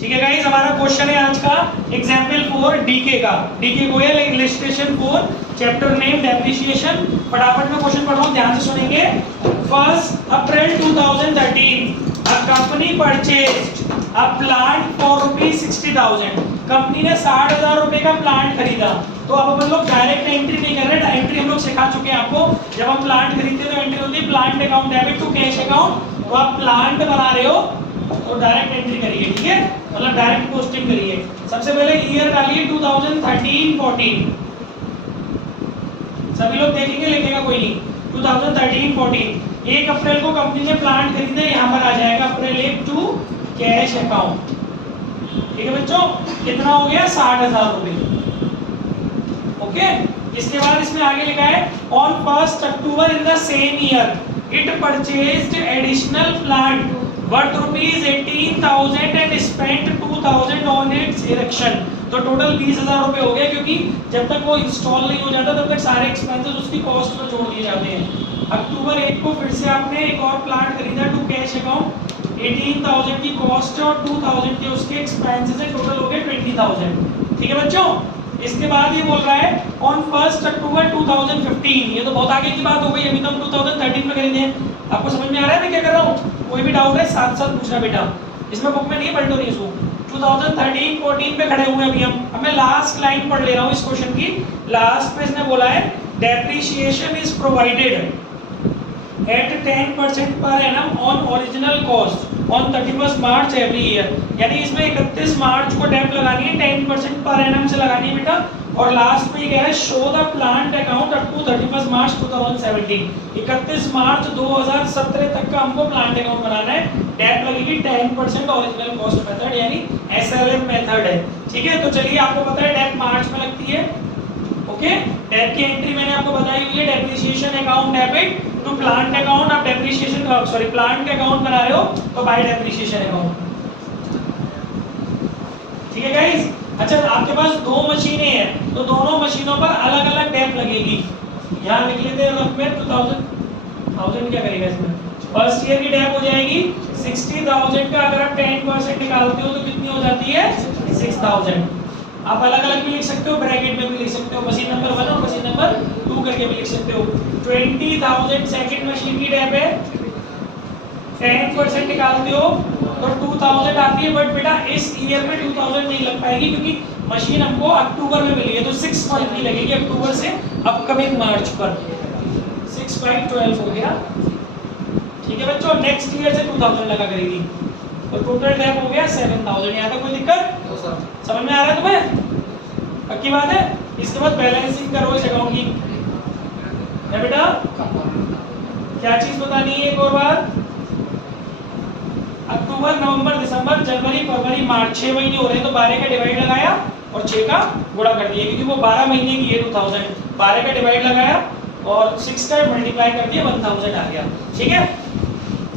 ठीक है गाइस, हमारा क्वेश्चन है आज का एग्जाम्पल 4 डीके का। DK Goyal illustration 4 chapter name depreciation. फटाफट में क्वेश्चन पढ़ रहा हूं, ध्यान से सुनेंगे। 1 अप्रैल 2013 a company purchased a plant for ₹60,000। Company ने 60,000 रुपए का प्लांट खरीदा। तो अब अपन लोग डायरेक्ट एंट्री नहीं कर रहे, एंट्री हम लोग सिखा चुके हैं आपको। जब हम प्लांट खरीदते हैं तो एंट्री होती है plant account debit to cash account. तो आप प्लांट बना रहे हो तो डायरेक्ट एंट्री करिए, ठीक है, मतलब डायरेक्ट पोस्टिंग करिए। सबसे पहले ईयर डालिए 2013-14। सभी लोग देखेंगे, लिखेगा कोई नहीं। 2013-14 1 अप्रैल को कंपनी ने प्लांट खरीदा, यहाँ पर आ जाएगा अप्रैल 1 टू कैश अकाउंट। ठीक है बच्चों, कितना हो गया? 60,000 रुपए। ओके, इसके बाद इसमें आगे लिखा है on 1 October in the same year it purchased additional plant worth ₹18,000 and spent 2,000 on it's erection. तो टोटल 20,000 रुपए हो गए, क्योंकि जब तक वो इंस्टॉल नहीं हो जाता तब तक सारे एक्सपेंसेस उसकी कॉस्ट में जोड़ दिए जाते हैं। अक्टूबर 1 को फिर से आपने एक और प्लांट खरीदा टू कैश अकाउंट, 18,000 की कॉस्ट और 2,000 के उसके एक्सपेंसेस हैं, टोटल हो गए 20,000। ठीक है बच्चों, इसके बाद ये बोल रहा है ऑन 1 अक्टूबर 2015। ये तो बहुत आगे की बात हो गई, अभी तो हम 2013 में खरीदे हैं। आपको समझ में आ रहा है मैं क्या कर रहा हूँ? कोई भी डाउट है साथ साथ पूछना बेटा, इसमें बुक में नहीं पलटो नहीं इसको। 2013-14 पे खड़े हुए अभी हम। अब मैं लास्ट लाइन पढ़ ले रहा हूँ इस क्वेश्चन की। लास्ट पे इसने बोला है depreciation is provided at 10% per annum on original cost on 31st March every year। यानी इसमें 31 मार्च को डेप लगानी है, 10% पर एनम से लगानी है बेटा। और लास्ट में क्या है, show the plant account up to 31 March 2017। 31 March 2017 तक का हमको प्लांट अकाउंट बनाना है। डेप लगेगी 10% ओरिजिनल कॉस्ट मेथड, यानी एसएलएम मेथड है। ठीक है, तो चलिए, आपको पता है डेप मार्च में लगती है। ओके, डेप की एंट्री मैंने आपको बताई हुई है, depreciation account debit to plant account. आप डेप्रिसिएशन प्लांट के अकाउंट बना रहे हो तो बाय डेप्रिसिएशन अकाउंट। ठीक है गाइस, अच्छा आपके पास 2 मशीनें हैं तो दोनों मशीनों पर अलग अलग डेप लगेगी। यहाँ लिख लेते हैं रफ में 2000 क्या करेगा इसमें? फर्स्ट ईयर की डेप हो जाएगी 60,000 का। अगर आप 10% निकालते हो तो कितनी हो जाती है? 6,000। आप अलग अलग भी लिख सकते हो, ब्रैकेट में भी लिख सकते हो, मशीन नंबर 1 और मशीन नंबर 2 करके भी लिख सकते हो। 20,000 सेकंड मशीन की डेप है, 10% निकालते हो तो 2,000 आती है। बट बेटा इस ईयर में 2,000 नहीं लग पाएगी, क्योंकि मशीन हमको अक्टूबर में मिली है, तो 6 मंथ की लगेगी अक्टूबर से अपकमिंग मार्च पर। 6/12 हो गया। ठीक है बच्चों, नेक्स्ट ईयर से 2,000 लगा करेगी, तो टोटल डेप हो गया 7,000। यहाँ तक कोई दिक्कत? समझ में आ रहा है तुम्हें? पक्की बात है? इसके बाद बैलेंसिंग करो इस अकाउंट की। है बेटा, क्या चीज बतानी है एक और बार? अक्टूबर, नवंबर, दिसंबर, जनवरी, फरवरी, मार्च 6 महीने हो रहे हैं, तो 12 का डिवाइड लगाया और 6 का गुणा कर दिया, क्योंकि वो 12 महीने की है 2000। 12 का डिवाइड लगाया और 6 का मल्टीप्लाई कर दिया, 1000 आ गया। ठीक है,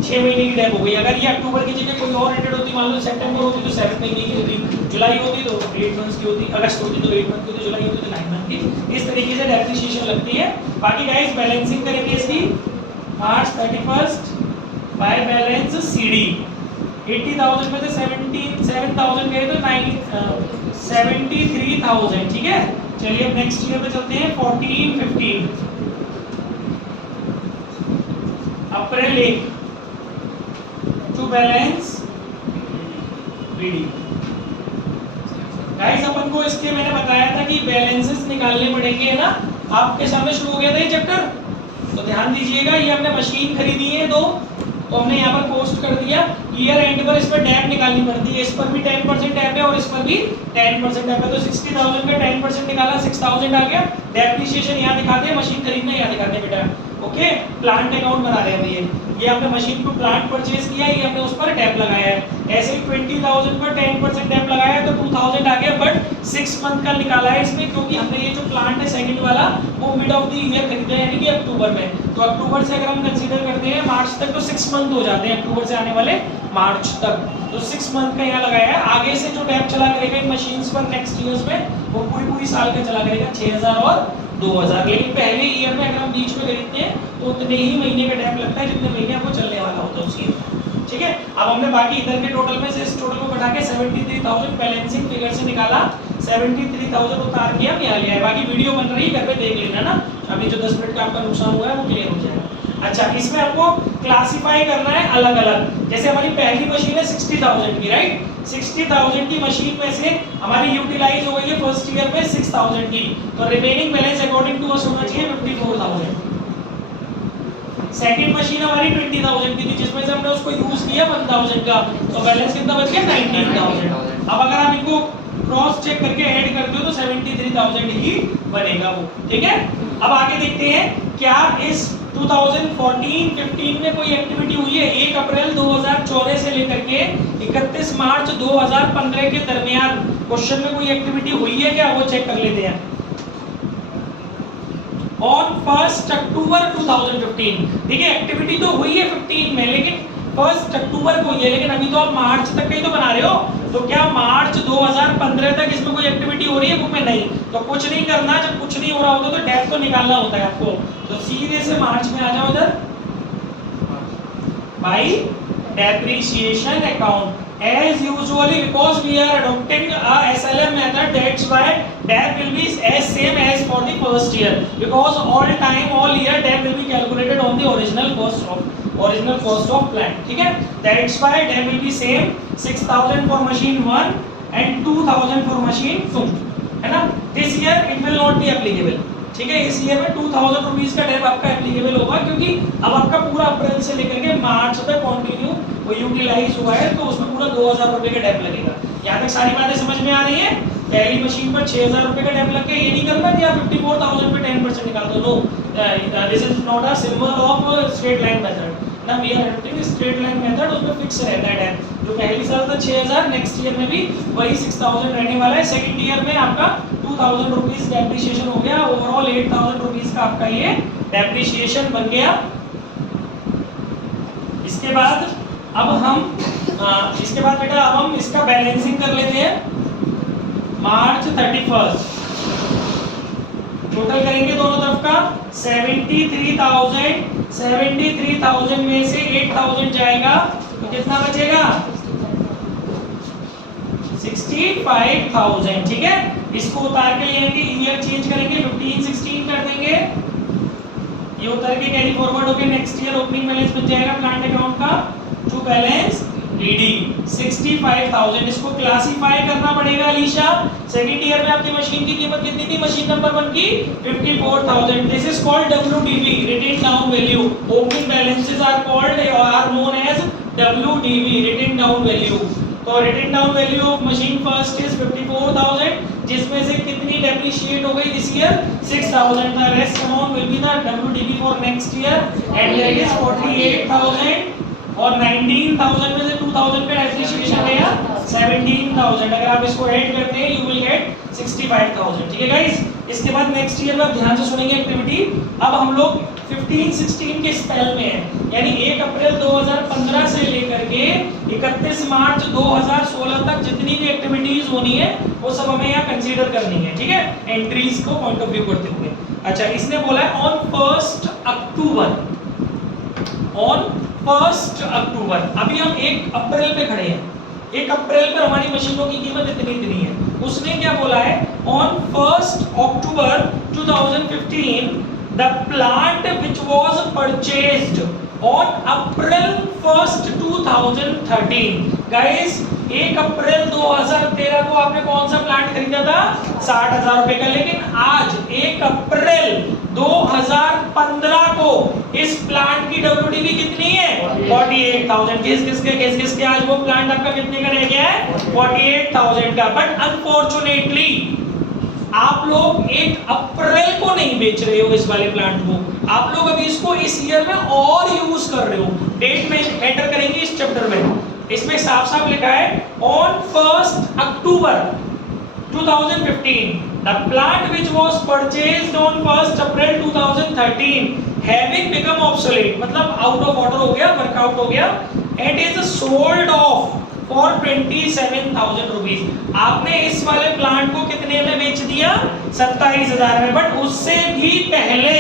6 महीने की डेप हो गई। अगर ये अक्टूबर की जगह कोई और डेट होती, मान लो सितंबर होती तो 7 महीने की होती, जुलाई होती तो 8 मंथ्स की होती, अगस्त होती तो 8 मंथ की होती, जुलाई होती तो 9 मंथ की। इस तरीके से डेप्रिसिएशन लगती है। बाकी गाइस बैलेंसिंग करेंगे इसकी मार्च 31 बाय बैलेंस सीडी। 80,000 में से 7,000 गए तो 73,000। ठीक है, चलिए अब नेक्स्ट ईयर पे चलते हैं। 14-15 अप्रैल 1 टू बैलेंस बीडी। गाइस अपन को इसके मैंने बताया था कि बैलेंसेस निकालने पड़ेंगे, है ना? आपके सामने शुरू हो गया था ये चैप्टर, तो ध्यान दीजिएगा। ये हमने मशीन खरीदी है 2, तो हमने यहाँ पर पोस्ट कर दिया। ईयर एंड पर इस पर डेप निकालनी पड़ती है, इस पर भी 10% डेप है और इस पर भी 10% डेप है। तो 60,000 का 10% निकाला, 6,000 आ गया। डेप्रिसिएशन यहाँ दिखाते हैं, मशीन खरीदना यहाँ दिखाते हैं बेटा। ओके, प्लांट अकाउंट बना रहे हैं ये हमने मशीन को प्लांट परचेज किया, ये हमने उस पर डेप लगाया है। ऐसे ही 20,000 पर 10% डेप लगाया है तो 2,000 आ गया। बट 6 मंथ का निकाला है इसमें, क्योंकि हमने ये जो प्लांट है सेकंड वाला वो मिड ऑफ द ईयर खरीदा है, यानी कि अक्टूबर में। तो अक्टूबर से अगर हम कंसीडर करते हैं मार्च तक, तो 6 मंथ हो जाते हैं अक्टूबर से आने वाले मार्च तक। तो 6 मंथ का यहाँ लगाया है। आगे से जो डेप चला करेगा इन मशीन्स पर नेक्स्ट ईयर्स में, वो पूरी साल का चला करेगा, 6,000 और 2,000। लेकिन पहले ईयर में अगर हम बीच में खरीदते हैं तो उतने ही महीने का डेप लगता है जितने महीने आपको चलने वाला होता है उसकी। ठीक है। है। अब हमने बाकी इधर के टोटल में से इस टोटल को घटा के 73,000 बैलेंसिंग फिगर से निकाला, 73,000 उतार के हम यहाँ ले आए। बाकी वीडियो बन रही है, घर पे देख लेना ना, अभी जो 10 मिनट का आपका नुकसान हुआ है वो क्लियर हो जाएगा। अच्छा, इसमें आपको क्लासिफाई करना है अलग अलग। जैसे हमारी पहली मशीन है 60,000 की, राइट, 60,000 की मशीन में से हमारी यूटिलाइज हो गई है फर्स्ट ईयर में 6,000 की, तो remaining balance according to us होना चाहिए 54,000। सेकंड मशीन हमारी 20,000 की थी, जिसमें से हमने उसको यूज किया 1,000 का, तो बैलेंस कितना बच गया 19,000। अब अगर आप इनको क्रॉस चेक करके ऐड करते हो तो 73,000 ही बनेगा वो, ठीक है। अब आगे देखते हैं क्या इस 2014-15 में कोई एक्टिविटी हुई है 1 अप्रैल 2014 से लेकर के 31 मार्च 2015 के दरमियान क्वेश्चन में कोई एक्टिविटी हुई है क्या, वो चेक कर लेते हैं। ऑन 1 अक्टूबर 2015, देखिए एक्टिविटी तो हुई है 15 में, लेकिन 1 अक्टूबर को हुई है, लेकिन अभी तो आप मार्च तक का ही तो बना रहे हो, तो क्या मार्च 2015 तक इसमें कोई एक्टिविटी हो रही है बुक में? नहीं, तो कुछ नहीं करना। जब कुछ नहीं हो रहा होता तो डेप तो निकालना होता है आपको, तो सीधे से मार्च में आ जाओ इधर, by depreciation account as usually, because we are adopting a SLM method, that's why DAP will be as same as for the first year, because all time all year DAP will be calculated on the original cost of plant, ठीक है। That's why DAP will be same 6,000 for machine 1 and 2,000 for machine 2, है ना। This year it will not be applicable, ठीक है। इस year में 2,000 rupees का Depp आपका एप्लीकेबल होगा, क्योंकि अब आपका पूरा अप्रैल से लेकर के मार्च तक कंटिन्यू वो यूटिलाइज हुआ है, तो उसमें पूरा 2,000 रुपए का डेप लगेगा। यहाँ तक सारी बातें समझ में आ रही हैं। पहली मशीन पर 6,000 रुपए का डेप लग गया, ये नहीं करना कि आप 54,000 पे 10% निकाल दो, no, this is not a symbol of straight line method ना, we are adopting straight line method, उसमें फिक्स रहता है डेप। जो पहली साल था 6,000, नेक्स्ट ईयर में भी वही 6,000 रहने वाला है। सेकंड ईयर में आपका 2,000 रुपीज डेप्रिसिएशन हो गया, ओवरऑल 8,000 रुपीज का आपका ये डेप्रिसिएशन बन गया। इसके बाद अब बेटा अब हम इसका बैलेंसिंग कर लेते हैं। मार्च 31 टोटल करेंगे दोनों तरफ का 73,000 में से 8,000 जाएगा तो कितना बचेगा 65,000, ठीक है। इसको उतार के लेंगे, ईयर चेंज करेंगे, 15-16 कर देंगे, ये उतार के कैरी फॉरवर्ड होके नेक्स्ट ईयर ओपनिंग बैलेंस बन जाएगा प्लांट अकाउंट का टू बैलेंस ईडी 65,000। इसको क्लासिफाई करना पड़ेगा अलीशा। सेकंड ईयर में आपकी मशीन की कीमत कितनी थी मशीन नंबर 1 की 54,000। This is called WDV, written down value. Opening balances are called are known as WDV, written down value. तो written down value of machine first is 54,000, जिसमें से कितनी डेप्रिशिएट हो गई this year 6,000। The rest amount will be the WDV for next year and that is 48,000 और 19,000 में से 2,000 का डेप्रिसिएशन गया 17,000। अगर आप इसको ऐड करते हैं यू विल गेट 65,000, ठीक है गाइस। इसके बाद नेक्स्ट ईयर में आप ध्यान से सुनेंगे एक्टिविटी। अब हम लोग 15-16 के स्पेल में है, यानी 1 अप्रैल 2015 से लेकर के 31 मार्च 2016 तक जितनी भी एक्टिविटीज होनी है वो सब हमें यहाँ कंसीडर करनी है, ठीक है, एंट्रीज को पॉइंट ऑफ व्यू करते हुए। अच्छा, इसने बोला है ऑन 1 अक्टूबर, ऑन 1 अक्टूबर। अभी हम 1 अप्रैल पे खड़े हैं, 1 अप्रैल पर हमारी मशीनों की कीमत इतनी है। उसने क्या बोला है on 1 October 2015 the plant which was purchased on April 1st 2013। Guys 1 अप्रैल 2013 को आपने कौन सा प्लांट खरीदा था 60,000 रुपए का, लेकिन आज 1 अप्रैल 2015 को इस प्लांट की WDV कितनी है 48,000। किसके आज वो प्लांट आपका कितने का रह गया है 48,000 का। बट अनफॉर्चुनेटली आप लोग 1 अप्रैल को नहीं बेच रहे हो इस वाले प्लांट को, आप लोग अभी इसको इस ईयर में और यूज कर रहे हो। डेट में एंटर करेंगे इस चैप्टर में, इसमें साफ साफ लिखा है on 1 October 2015 the plant which was purchased on 1 April 2013 having become obsolete, मतलब आउट ऑफ ऑर्डर हो गया, वर्कआउट हो गया, it is sold off for 27,000 rupees. आपने इस वाले प्लांट को कितने में बेच दिया 27,000 में। बट उससे भी पहले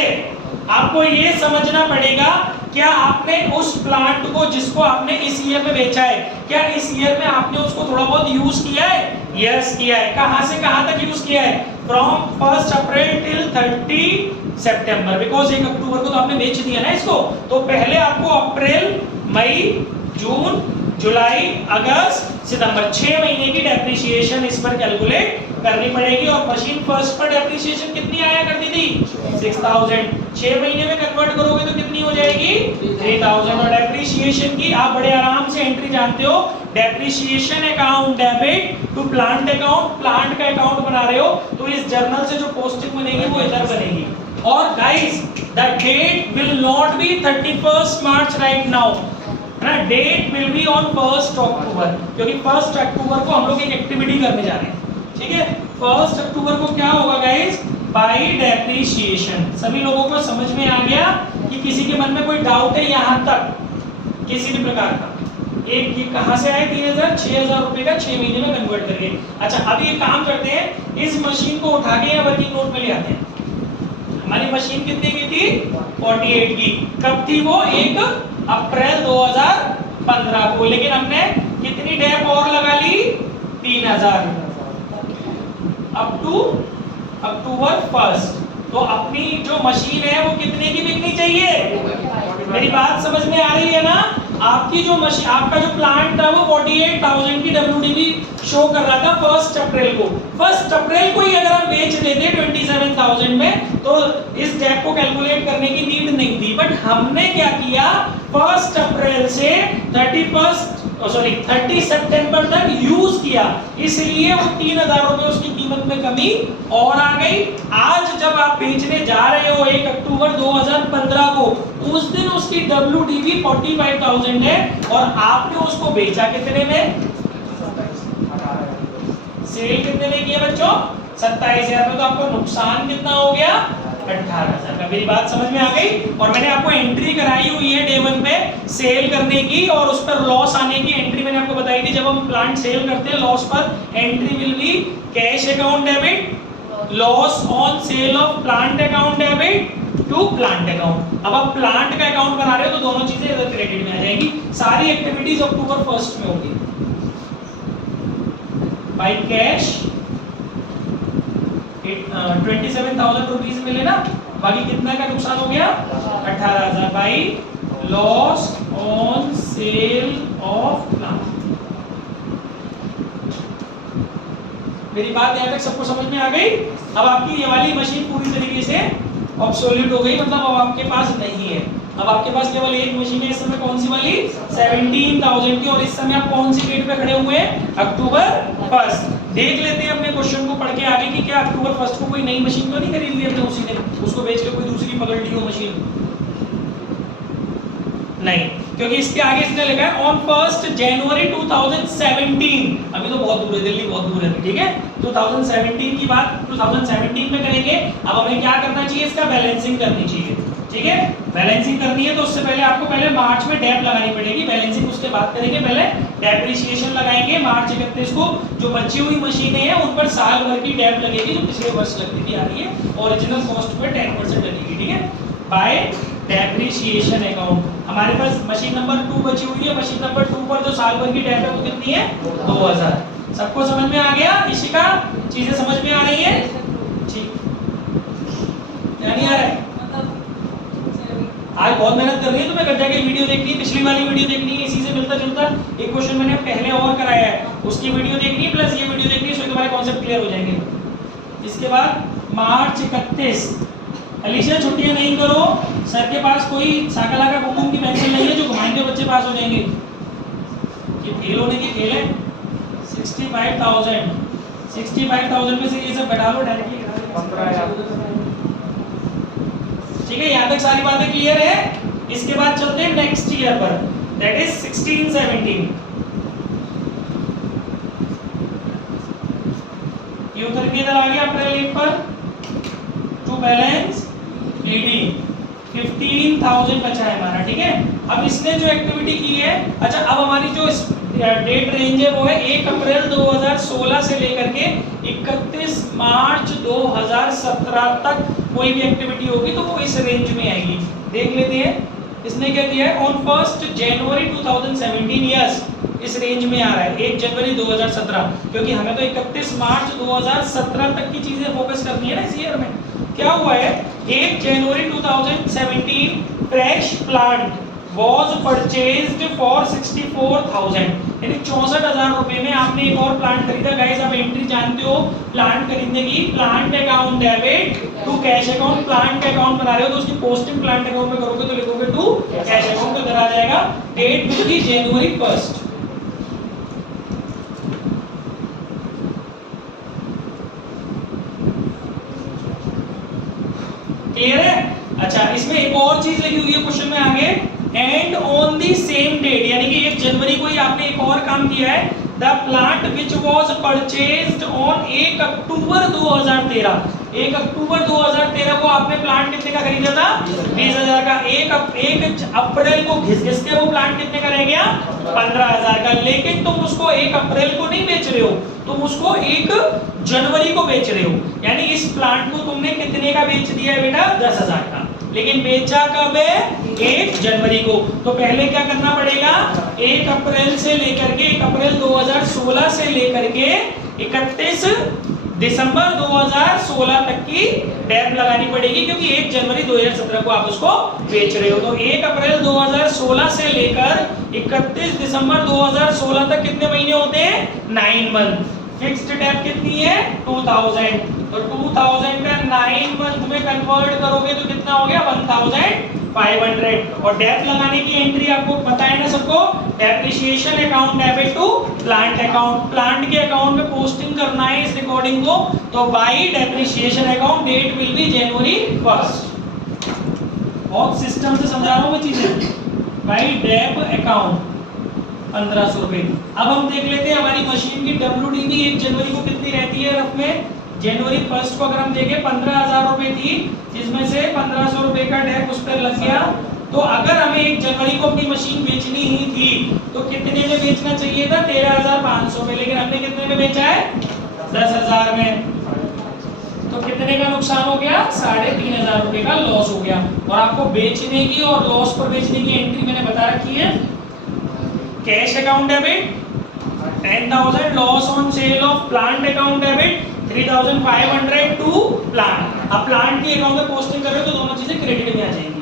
आपको ये समझना पड़ेगा क्या आपने उस प्लांट को जिसको आपने इस ईयर में बेचा है, क्या इस ईयर में आपने उसको थोड़ा बहुत यूज किया है? यस किया है। कहां से कहां तक यूज किया है? From 1 April till 30 September, because 1 अक्टूबर को तो आपने बेच दिया ना इसको, तो पहले आपको अप्रैल, मई, जून, जुलाई, अगस्त, सितंबर 6 महीने की डेप्रिसिएशन इस पर कैलकुलेट करनी पड़ेगी। और मशीन फर्स्ट पर डेप्रिसिएशन कितनी आया करती थी? 6000। 6 महीने में कन्वर्ट करोगे तो कितनी हो जाएगी? 3000। और डेप्रिसिएशन की आप बड़े आराम से एंट्री जानते हो, depreciation account debit to plant account, plant का अकाउंट बना रहे हो तो इस जर्नल से जो पोस्टिंग बनेगी वो इधर बनेगी। और guys the date will not be 31 March right now, ना, date will be on 1 October, क्योंकि 1 अक्टूबर को हम लोग एक एक्टिविटी करने जा रहे हैं, ठीक है। 1 अक्टूबर को क्या होगा गाइस? Bye depreciation. सभी लोगों को समझ में आ गया कि किसी के मन में कोई डाउट है यहां तक किसी भी प्रकार का? एक ये कहां से आए 3000? 6000 रुपए का 6 महीने में कन्वर्ट करके। अच्छा अब ये काम करते हैं, इस मशीन को उठा के या वर्किंग नोट में ले आते हैं। हमारी मशीन कितने की थी? 48 की। कब थी वो? 1 अप्रैल 2015 को। लेकिन हमने कितनी डेप और लगा ली? 3000 अप टू अक्टूबर 1। तो अपनी जो मशीन है वो कितने की बिकनी चाहिए? मेरी बात समझ में आ रही है ना? आपकी जो मशीन, आपका जो प्लांट था वो 48,000 की WDV शो कर रहा था 1 अप्रैल को। 1 अप्रैल को ही अगर हम बेच देते 27,000 में तो इस डेप को कैलकुलेट करने की नीड नहीं थी। बट हमने क्या किया, 1 अप्रैल से 30 सितंबर तक यूज किया, इसलिए वो 3000 रुपए उसकी कीमत में कमी और आ गई। आज जब आप बेचने जा रहे हो 1 अक्टूबर 2015 को, उस दिन उसकी WDV 45,000 है और आपने उसको बेचा कितने में? सेल कितने में किया बच्चों? 27,000 में। तो आपको नुकसान कितना हो गया? 18,000 का। मेरी बात समझ में आ गई? और मैंने आपको एंट्री कराई हुई है डे 1 पे सेल करने की, और उस पर लॉस आने की एंट्री मैंने आपको बताई थी। जब हम प्लांट सेल करते हैं लॉस पर entry will be cash account debit, loss on sale of plant account debit to plant account. अब आप प्लांट का अकाउंट बना रहे हो तो दोनों चीजें इधर क्रेडिट में आ जाएंगी। सारी एक्टिविटीज अक्टूबर 1 में होगी। बाय कैश 27,000 रुपीज मिले ना, बाकी कितना का नुकसान हो गया? 18,000 by loss on sale of plant. मेरी बात यहां तक सबको समझ में आ गई? अब आपकी ये वाली मशीन पूरी तरीके से ऑब्सोल्यूट हो गई, मतलब अब आपके पास नहीं है। अब आपके पास केवल एक मशीन है इस समय, कौन सी वाली? 17,000 की। और इस समय आप कौन सी डेट पे खड़े हुए हैं? अक्टूबर 1। देख लेते हैं अपने क्वेश्चन को पढ़ के आगे कि क्या अक्टूबर 1 को कोई नई मशीन तो नहीं खरीद ली हमने उसी दिन, उसको बेच के कोई दूसरी पकड़ ली हो मशीन? नहीं, क्योंकि इसके आगे इसने लिखा है ऑन 1 जनवरी 2017। अभी तो बहुत दूर है, दिल्ली बहुत दूर है, ठीक है। 2017 की बात 2017 में करेंगे। अब हमें क्या करना चाहिए? इसका बैलेंसिंग करनी चाहिए, ठीक है। बैलेंसिंग करनी है तो उससे पहले आपको पहले मार्च में डेप लगानी पड़ेगी। बैलेंसिंग उसके बाद करेंगे, पहले डेप्रिसिएशन लगाएंगे। मार्च 31 को जो बची हुई मशीनें हैं उन पर साल भर की डेप लगेगी जो पिछले वर्ष लगती थी आ रही है। ओरिजिनल कॉस्ट पर 10% लगेगी, ठीक है। बाय डेप्रिसिएशन अकाउंट हमारे पास मशीन नंबर 2 बची हुई है। मशीन नंबर 2 पर जो साल भर की डेप है वो कितनी है? 2000। सबको समझ में आ गया? इशिका चीजें समझ में आ रही है? ठीक, क्या नहीं आ रहा है? आज बहुत मेहनत कर रही है तुम्हें, घर जाके वीडियो देखनी है, पिछली वाली वीडियो देखनी है, इसी से मिलता जुलता एक क्वेश्चन मैंने पहले और कराया है, उसकी वीडियो देखनी है प्लस ये वीडियो देखनी है, उससे तुम्हारे कॉन्सेप्ट क्लियर हो जाएंगे। इसके बाद मार्च 31 अलीशा छुट्टियां नहीं करो, सर के पास कोई साकला का घुमघुम की पेंसिल नहीं है जो घुमाएंगे बच्चे पास हो जाएंगे। ये फेल होने की खेल है। 65,000 में से ये सब घटा लो डायरेक्टली, ठीक है। यहाँ तक सारी बातें क्लियर है। इसके बाद चलते हैं नेक्स्ट ईयर पर, दैट इज 16-17। ये उतर के इधर आ गया अप्रैल 1 पर टू बैलेंस ईडी 15,000 बचा है हमारा, ठीक है। अब इसने जो एक्टिविटी की है, अच्छा अब हमारी जो डेट रेंज है वो है 1 अप्रैल 2016 से लेकर के 31 मार्च 2017 तक कोई भी एक्टिविटी होगी तो वो इस रेंज में आएगी। देख लेते हैं इसने क्या किया है ऑन 1 जनवरी 2017, यस इस रेंज में आ रहा है 1 जनवरी 2017, क्योंकि हमें तो 31 मार्च 2017 तक की चीजें फोकस करनी है ना इस ईयर में। क्या हुआ है 1 जनवरी 2017 fresh plant was purchased for 64,000, यानी 64,000 रुपए में आपने एक और प्लांट खरीदा। गाइस आप एंट्री जानते हो प्लांट खरीदने की, plant account debit to cash account. Plant का अकाउंट बना रहे हो तो उसकी पोस्टिंग प्लांट अकाउंट में करोगे तो लिखोगे टू कैश अकाउंट, तो इधर आ जाएगा date will be January 1। Clear है? अच्छा इसमें एक और चीज लिखी हुई है क्वेश्चन में आगे, and on the same date, यानी कि 1 जनवरी को ही आपने एक और काम किया है। The plant which was purchased on 1 अक्टूबर 2013, 1 अक्टूबर 2013 को आपने प्लांट कितने का खरीदा था 20,000 का। 1 अप्रैल को घिस के वो प्लांट कितने का रह गया 15,000 का, लेकिन तुम उसको 1 अप्रैल को नहीं बेच रहे हो, तुम उसको 1 जनवरी को बेच रहे हो, यानी इस प्लांट को तुमने कितने का बेच दिया है बेटा 10,000 का, लेकिन बेचा कब है 1 जनवरी को। तो पहले क्या करना पड़ेगा 1 अप्रैल से लेकर के 1 अप्रैल 2016 से लेकर के 31 दिसंबर 2016 तक की डेट लगानी पड़ेगी, क्योंकि 1 जनवरी 2017 को आप उसको बेच रहे हो। तो 1 अप्रैल 2016 से लेकर 31 दिसंबर 2016 तक कितने महीने होते हैं 9 मंथ। फिक्स्ड डेट कितनी है 2000, तो 2000 का 9 मंथ में कन्वर्ट करोगे तो कितना हो गया 1500, और डेट लगाने की एंट्री आपको पता है ना सबको, depreciation account debit to plant account. Plant के अकाउंट में पोस्टिंग करना है इस रिकॉर्डिंग को, तो by depreciation account date will be January 1। बहुत सिस्टम से समझा रहा हूं मैं चीजें। बाई डेप अकाउंट 1500 रुपए। अब हम देख लेते हैं हमारी मशीन की WDV 1 जनवरी को कितनी रहती है रफ में। जनवरी 1 को अगर हम देखें 15,000 रुपए थी, जिसमें से 1500 रुपए का डेप उस पर लग गया। तो अगर हमें 1 जनवरी को अपनी मशीन बेचनी ही थी तो कितने में बेचना चाहिए था 13,500 में, लेकिन हमने कितने में बेचा है 10,000 में। तो कितने का नुकसान हो गया 3,500 रुपए का लॉस हो गया। और आपको बेचने की और लॉस पर बेचने की एंट्री मैंने बता रखी है। Cash account debit 10,000, loss on sale of plant account debit 3,500 to plant. अब प्लांट की अकाउंट में पोस्टिंग कर रहे हो तो दोनों चीजें क्रेडिट में आ जाएंगी।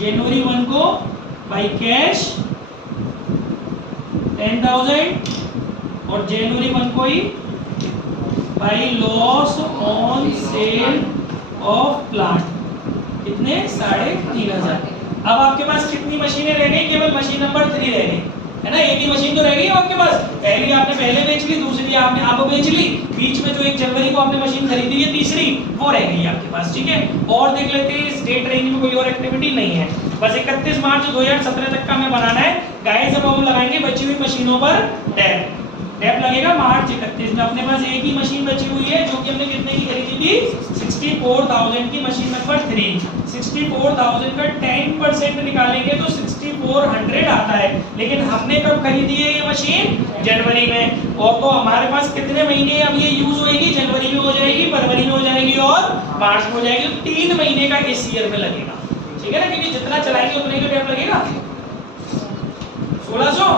जनवरी 1 को बाई कैश 10,000 और जनवरी 1 को ही by loss on sale of plant कितने 3,500। अब आपके पास कितनी मशीनें रह गई, केवल मशीन नंबर 3 रह गई है ना। एक ही मशीन तो रह गई आपके पास, पहली आपने पहले बेच ली, दूसरी आपने अब बेच ली, बीच में जो 1 जनवरी को आपने मशीन खरीदी है तीसरी वो रह गई आपके पास, ठीक है। और देख लेते हैं इस डेट रेंज में कोई और एक्टिविटी नहीं है, बस 31 मार्च 2017 तक का हमें बनाना है। गाइस अब हम लगाएंगे बची हुई मशीनों पर डेप लगेगा मार्च 31 में। अपने पास एक ही मशीन बची हुई है जो कि हमने कितने की खरीदी थी 64,000 की, मशीन नंबर 3। 64,000 का 10% निकालेंगे तो 6,400 आता है, लेकिन हमने कब खरीदी है ये मशीन जनवरी में। और तो हमारे पास कितने महीने अब ये यूज होएगी, जनवरी में हो जाएगी, फरवरी में हो जाएगी और मार्च में हो जाएगी। तो 3 महीने का इस ईयर में लगेगा, ठीक है ना, क्योंकि जितना चलाएंगे उतने का टाइम लगेगा 1600।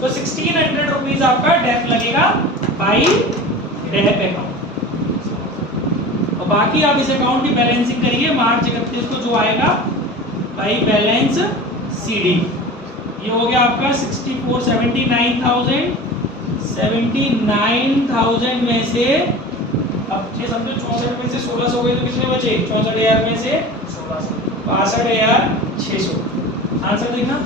तो 1,600 रुपीज आपका डेप लगेगा बाई डेप अकाउंट। और बाकी आप इस अकाउंट की बैलेंसिंग करिए मार्च 31 को जो आएगा बाई बैलेंस CD। ये हो गया आपका 79,000 में से अब ये समझो 64 में से 1600 हो गए तो कितने बचे 64,000 में से 62,600। आंसर देखना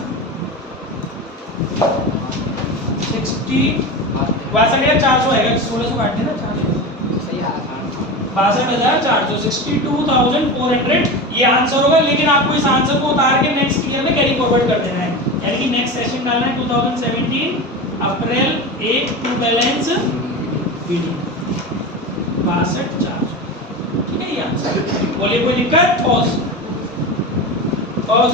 62,400 है, 1600 काट देना 62,400 62,400 ये आंसर होगा। लेकिन आपको इस आंसर को उतार के नेक्स्ट ईयर में कैरी फॉरवर्ड कर देना है, यानी कि नेक्स्ट सेशन डालना है 2017 अप्रैल 1 टू बैलेंस PD 62,400, ठीक है ये आंसर। बोलिए कोई दिक्कत? पॉज